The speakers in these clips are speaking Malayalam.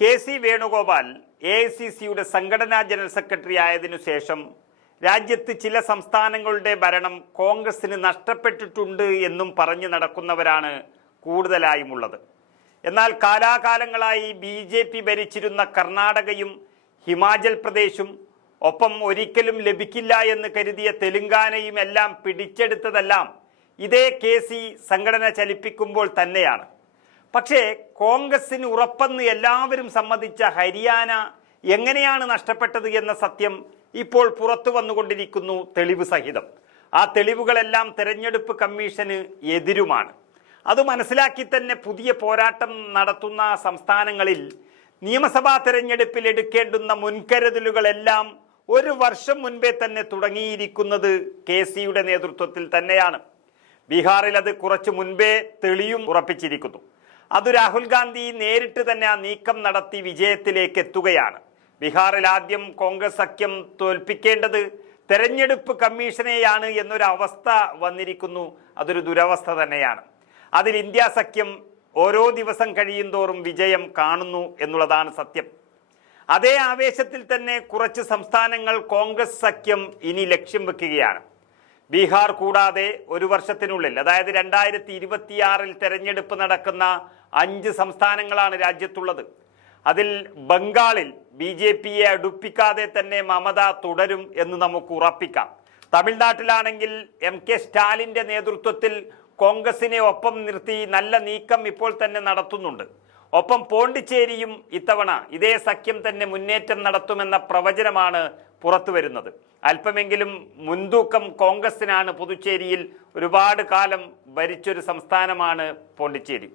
കെ.സി. വേണുഗോപാൽ AICCയുടെ സംഘടനാ ജനറൽ സെക്രട്ടറി ആയതിനു ശേഷം രാജ്യത്ത് ചില സംസ്ഥാനങ്ങളുടെ ഭരണം കോൺഗ്രസിന് നഷ്ടപ്പെട്ടിട്ടുണ്ട് എന്നും പറഞ്ഞു നടക്കുന്നവരാണ് കൂടുതലായുമുള്ളത്. എന്നാൽ കാലാകാലങ്ങളായി BJP ഭരിച്ചിരുന്ന കർണാടകയും ഹിമാചൽ പ്രദേശും ഒപ്പം ഒരിക്കലും ലഭിക്കില്ല എന്ന് കരുതിയ തെലുങ്കാനയും എല്ലാം പിടിച്ചെടുത്തതെല്ലാം ഇതേ കെ.സി. സംഘടന ചലിപ്പിക്കുമ്പോൾ തന്നെയാണ്. പക്ഷേ കോൺഗ്രസിന് ഉറപ്പെന്ന് എല്ലാവരും സമ്മതിച്ച ഹരിയാന എങ്ങനെയാണ് നഷ്ടപ്പെട്ടത് എന്ന സത്യം ഇപ്പോൾ പുറത്തു വന്നുകൊണ്ടിരിക്കുന്നു തെളിവ് സഹിതം. ആ തെളിവുകളെല്ലാം തെരഞ്ഞെടുപ്പ് കമ്മീഷന് എതിരുമാണ്. അത് മനസ്സിലാക്കി തന്നെ പുതിയ പോരാട്ടം നടത്തുന്ന സംസ്ഥാനങ്ങളിൽ നിയമസഭാ തെരഞ്ഞെടുപ്പിൽ എടുക്കേണ്ടുന്ന മുൻകരുതലുകളെല്ലാം ഒരു വർഷം മുൻപേ തന്നെ തുടങ്ങിയിരിക്കുന്നത് കെ.സിയുടെ നേതൃത്വത്തിൽ തന്നെയാണ്. ബീഹാറിൽ അത് കുറച്ചു മുൻപേ തെളിയും ഉറപ്പിച്ചിരിക്കുന്നു. അത് രാഹുൽ ഗാന്ധി നേരിട്ട് തന്നെ ആ നീക്കം നടത്തി വിജയത്തിലേക്ക് എത്തുകയാണ്. ബീഹാറിൽ ആദ്യം കോൺഗ്രസ് സഖ്യം തോൽപ്പിക്കേണ്ടത് തെരഞ്ഞെടുപ്പ് കമ്മീഷനെയാണ് എന്നൊരു അവസ്ഥ വന്നിരിക്കുന്നു. അതൊരു ദുരവസ്ഥ തന്നെയാണ്. അതിൽ ഇന്ത്യ സഖ്യം ഓരോ ദിവസം കഴിയും തോറും വിജയം കാണുന്നു എന്നുള്ളതാണ് സത്യം. അതേ ആവേശത്തിൽ തന്നെ കുറച്ച് സംസ്ഥാനങ്ങൾ കോൺഗ്രസ് സഖ്യം ഇനി ലക്ഷ്യം വെക്കുകയാണ്. ബീഹാർ കൂടാതെ ഒരു വർഷത്തിനുള്ളിൽ, അതായത് 2026 തെരഞ്ഞെടുപ്പ് നടക്കുന്ന 5 സംസ്ഥാനങ്ങളാണ് രാജ്യത്തുള്ളത്. അതിൽ ബംഗാളിൽ BJPയെ അടുപ്പിക്കാതെ തന്നെ മമത തുടരും എന്ന് നമുക്ക് ഉറപ്പിക്കാം. തമിഴ്നാട്ടിലാണെങ്കിൽ MK സ്റ്റാലിൻ്റെ നേതൃത്വത്തിൽ കോൺഗ്രസിനെ ഒപ്പം നിർത്തി നല്ല നീക്കം ഇപ്പോൾ തന്നെ നടത്തുന്നുണ്ട്. ഒപ്പം പോണ്ടിച്ചേരിയും ഇത്തവണ ഇതേ സഖ്യം തന്നെ മുന്നേറ്റം നടത്തുമെന്ന പ്രവചനമാണ് പുറത്തു വരുന്നത്. അല്പമെങ്കിലും മുൻതൂക്കം കോൺഗ്രസിനാണ്. പുതുച്ചേരിയിൽ ഒരുപാട് കാലം ഭരിച്ചൊരു സംസ്ഥാനമാണ് പോണ്ടിച്ചേരി.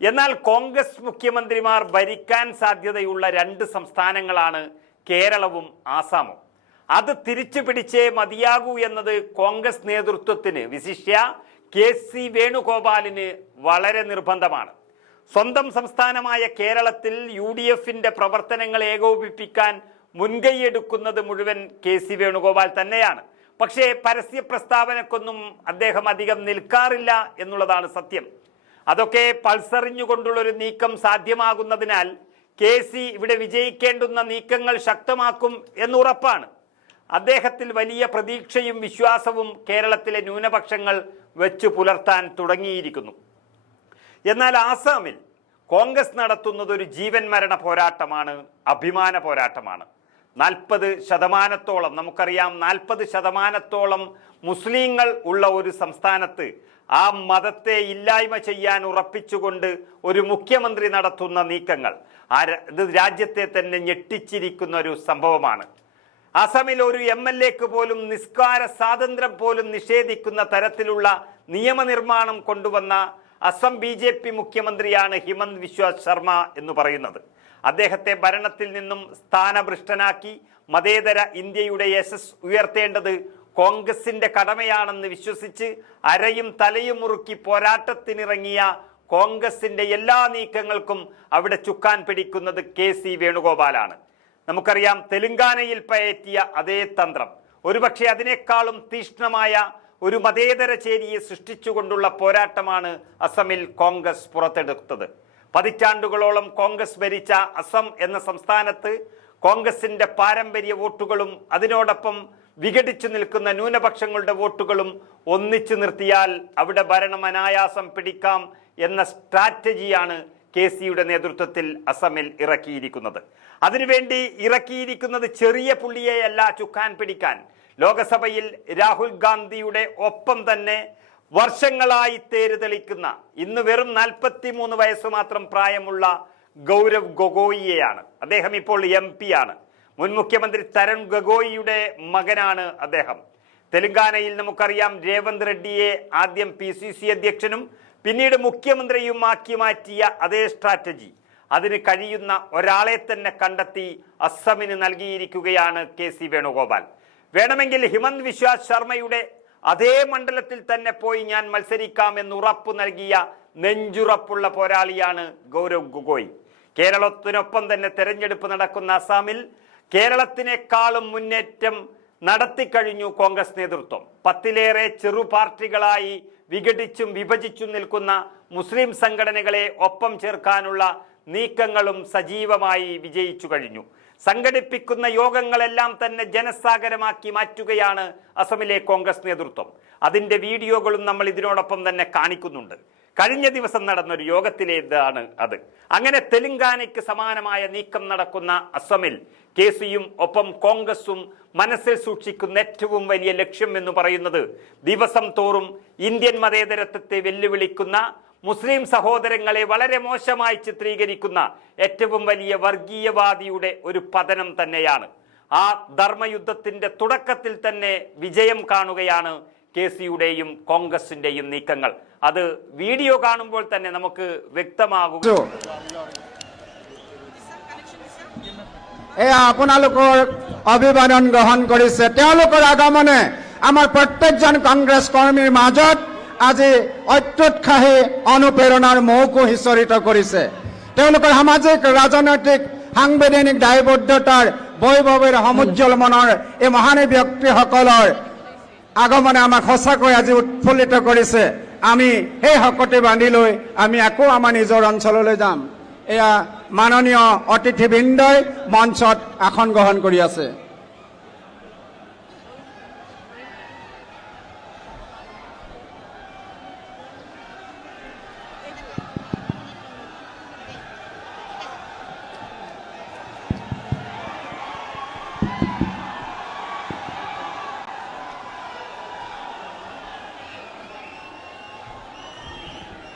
എന്നാൽ കോൺഗ്രസ് മുഖ്യമന്ത്രിമാർ ഭരിക്കാൻ സാധ്യതയുള്ള 2 സംസ്ഥാനങ്ങളാണ് കേരളവും ആസാമും. അത് തിരിച്ചു പിടിച്ചേ മതിയാകൂ എന്നത് കോൺഗ്രസ് നേതൃത്വത്തിന്, വിശിഷ്യ കെ.സി. വേണുഗോപാലിന് വളരെ നിർബന്ധമാണ്. സ്വന്തം സംസ്ഥാനമായ കേരളത്തിൽ UDFന്റെ പ്രവർത്തനങ്ങൾ ഏകോപിപ്പിക്കാൻ മുൻകൈയെടുക്കുന്നത് മുഴുവൻ കെ.സി. വേണുഗോപാൽ തന്നെയാണ്. പക്ഷേ പരസ്യ പ്രസ്താവനക്കൊന്നും അദ്ദേഹം അധികം നിൽക്കാറില്ല എന്നുള്ളതാണ് സത്യം. അതൊക്കെ പൾസറിഞ്ഞുകൊണ്ടുള്ളൊരു നീക്കം സാധ്യമാകുന്നതിനാൽ കെ.സി. ഇവിടെ വിജയിക്കേണ്ടുന്ന നീക്കങ്ങൾ ശക്തമാക്കും എന്നുറപ്പാണ്. അദ്ദേഹത്തിൽ വലിയ പ്രതീക്ഷയും വിശ്വാസവും കേരളത്തിലെ ന്യൂനപക്ഷങ്ങൾ വെച്ചു പുലർത്താൻ തുടങ്ങിയിരിക്കുന്നു. എന്നാൽ ആസാമിൽ കോൺഗ്രസ് നടത്തുന്നത് ഒരു ജീവൻ മരണ പോരാട്ടമാണ്, അഭിമാന പോരാട്ടമാണ്. 40%, നമുക്കറിയാം 40% മുസ്ലിങ്ങൾ ഉള്ള ഒരു സംസ്ഥാനത്ത് ആ മതത്തെ ഇല്ലായ്മ ചെയ്യാൻ ഉറപ്പിച്ചുകൊണ്ട് ഒരു മുഖ്യമന്ത്രി നടത്തുന്ന നീക്കങ്ങൾ ഇത് രാജ്യത്തെ തന്നെ ഞെട്ടിച്ചിരിക്കുന്ന ഒരു സംഭവമാണ്. അസമിൽ ഒരു MLAക്ക് പോലും നിസ്കാര സ്വാതന്ത്ര്യം പോലും നിഷേധിക്കുന്ന തരത്തിലുള്ള നിയമനിർമ്മാണം കൊണ്ടുവന്ന അസം BJP മുഖ്യമന്ത്രിയാണ് ഹിമന്ത് വിശ്വ ശർമ്മ എന്ന് പറയുന്നത്. അദ്ദേഹത്തെ ഭരണത്തിൽ നിന്നും സ്ഥാനഭ്രഷ്ടനാക്കി മതേതര ഇന്ത്യയുടെ യശസ് ഉയർത്തേണ്ടത് കോൺഗ്രസിന്റെ കടമയാണെന്ന് വിശ്വസിച്ച് അരയും തലയും മുറുക്കി പോരാട്ടത്തിനിറങ്ങിയ കോൺഗ്രസിന്റെ എല്ലാ നീക്കങ്ങൾക്കും അവിടെ ചുക്കാൻ പിടിക്കുന്നത് കെ.സി. വേണുഗോപാലാണ്. നമുക്കറിയാം തെലുങ്കാനയിൽ പയറ്റിയ അതേ തന്ത്രം, ഒരുപക്ഷെ അതിനേക്കാളും തീക്ഷ്ണമായ ഒരു മതേതര ചേരിയെ സൃഷ്ടിച്ചുകൊണ്ടുള്ള പോരാട്ടമാണ് അസമിൽ കോൺഗ്രസ് പുറത്തെടുത്തത്. പതിറ്റാണ്ടുകളോളം കോൺഗ്രസ് ഭരിച്ച അസം എന്ന സംസ്ഥാനത്ത് കോൺഗ്രസിന്റെ പാരമ്പര്യ വോട്ടുകളും അതിനോടൊപ്പം വിഘടിച്ചു നിൽക്കുന്ന ന്യൂനപക്ഷങ്ങളുടെ വോട്ടുകളും ഒന്നിച്ചു നിർത്തിയാൽ അവിടെ ഭരണം അനായാസം പിടിക്കാം എന്ന സ്ട്രാറ്റജിയാണ് കെ.സിയുടെ നേതൃത്വത്തിൽ അസമിൽ ഇറക്കിയിരിക്കുന്നത്. അതിനുവേണ്ടി ഇറക്കിയിരിക്കുന്നത് ചെറിയ പുള്ളിയെയല്ല ചുക്കാൻ പിടിക്കാൻ. ലോകസഭയിൽ രാഹുൽ ഗാന്ധിയുടെ ഒപ്പം തന്നെ വർഷങ്ങളായി തേരുതെളിക്കുന്ന, ഇന്ന് വെറും 43 വയസ്സ് മാത്രം പ്രായമുള്ള ഗൗരവ് ഗൊഗോയിയെയാണ്. അദ്ദേഹം ഇപ്പോൾ MP ആണ്. മുൻ മുഖ്യമന്ത്രി തരുൺ ഗൊഗോയിയുടെ മകനാണ് അദ്ദേഹം. തെലുങ്കാനയിൽ നമുക്കറിയാം രേവന്ത് റെഡ്ഡിയെ ആദ്യം PCC അധ്യക്ഷനും പിന്നീട് മുഖ്യമന്ത്രിയുമാക്കി മാറ്റിയ അതേ സ്ട്രാറ്റജി അതിന് കഴിയുന്ന ഒരാളെ തന്നെ കണ്ടെത്തി അസമിന് നൽകിയിരിക്കുകയാണ് കെ.സി. വേണുഗോപാൽ. വേണമെങ്കിൽ ഹിമന്ത് വിശ്വ ശർമ്മയുടെ അതേ മണ്ഡലത്തിൽ തന്നെ പോയി ഞാൻ മത്സരിക്കാം എന്ന് ഉറപ്പു നൽകിയ നെഞ്ചുറപ്പുള്ള പോരാളിയാണ് ഗൗരവ് ഗൊഗോയി. കേരളത്തിനൊപ്പം തന്നെ തെരഞ്ഞെടുപ്പ് നടക്കുന്ന അസാമിൽ കേരളത്തിനേക്കാളും മുന്നേറ്റം നടത്തിക്കഴിഞ്ഞു കോൺഗ്രസ് നേതൃത്വം. 10ലേറെ ചെറു പാർട്ടികളായി വിഘടിച്ചും വിഭജിച്ചും നിൽക്കുന്ന മുസ്ലിം സംഘടനകളെ ഒപ്പം ചേർക്കാനുള്ള നീക്കങ്ങളും സജീവമായി വിജയിച്ചു കഴിഞ്ഞു. സംഘടിപ്പിക്കുന്ന യോഗങ്ങളെല്ലാം തന്നെ ജനസാഗരമാക്കി മാറ്റുകയാണ് അസമിലെ കോൺഗ്രസ് നേതൃത്വം. അതിൻ്റെ വീഡിയോകളും നമ്മൾ ഇതിനോടൊപ്പം തന്നെ കാണിക്കുന്നുണ്ട്. കഴിഞ്ഞ ദിവസം നടന്നൊരു യോഗത്തിലേതാണ് അത്. അങ്ങനെ തെലങ്കാനയ്ക്ക് സമാനമായ നീക്കം നടക്കുന്ന അസമിൽ KCയും ഒപ്പം കോൺഗ്രസും മനസ്സിൽ സൂക്ഷിക്കുന്ന ഏറ്റവും വലിയ ലക്ഷ്യം എന്ന് പറയുന്നത് ദിവസം തോറും ഇന്ത്യൻ മതേതരത്വത്തെ വെല്ലുവിളിക്കുന്ന, മുസ്ലിം സഹോദരങ്ങളെ വളരെ മോശമായി ചിത്രീകരിക്കുന്ന ഏറ്റവും വലിയ വർഗീയവാദിയുടെ ഒരു പതനം തന്നെയാണ്. ആ ധർമ്മയുദ്ധത്തിന്റെ തുടക്കത്തിൽ തന്നെ വിജയം കാണുകയാണ് KCയുടെയും കോൺഗ്രസിന്റെയും നീക്കങ്ങൾ. അത് വീഡിയോ കാണുമ്പോൾ തന്നെ നമുക്ക് വ്യക്തമാകും. আপোনালোকৰ অভিবাদন গ্ৰহণ কৰিছে। তেওঁলোকৰ আগমনে আমাৰ প্ৰত্যেকজন কংগ্ৰেছ কৰ্মীৰ মাজত আজি অত্যুৎসাহী অনুপ্ৰেৰণাৰ মৌকো সিঁচৰিত কৰিছে। তেওঁলোকৰ সামাজিক, ৰাজনৈতিক, সাংবিধানিক দায়বদ্ধতাৰ বৈভৱেৰে সমুজ্জ্বল মনৰ এই মহানী ব্যক্তিসকলৰ আগমনে আমাক সঁচাকৈ আজি উৎফুল্লিত কৰিছে। আমি সেই শকতি বান্ধি লৈ আমি আকৌ আমাৰ নিজৰ অঞ্চললৈ যাম। এয়া মাননীয় অতিথিবৃন্দই মঞ্চত আসন গ্ৰহণ কৰি আছে।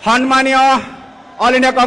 সন্মানীয় অল ইণ্ডিয়া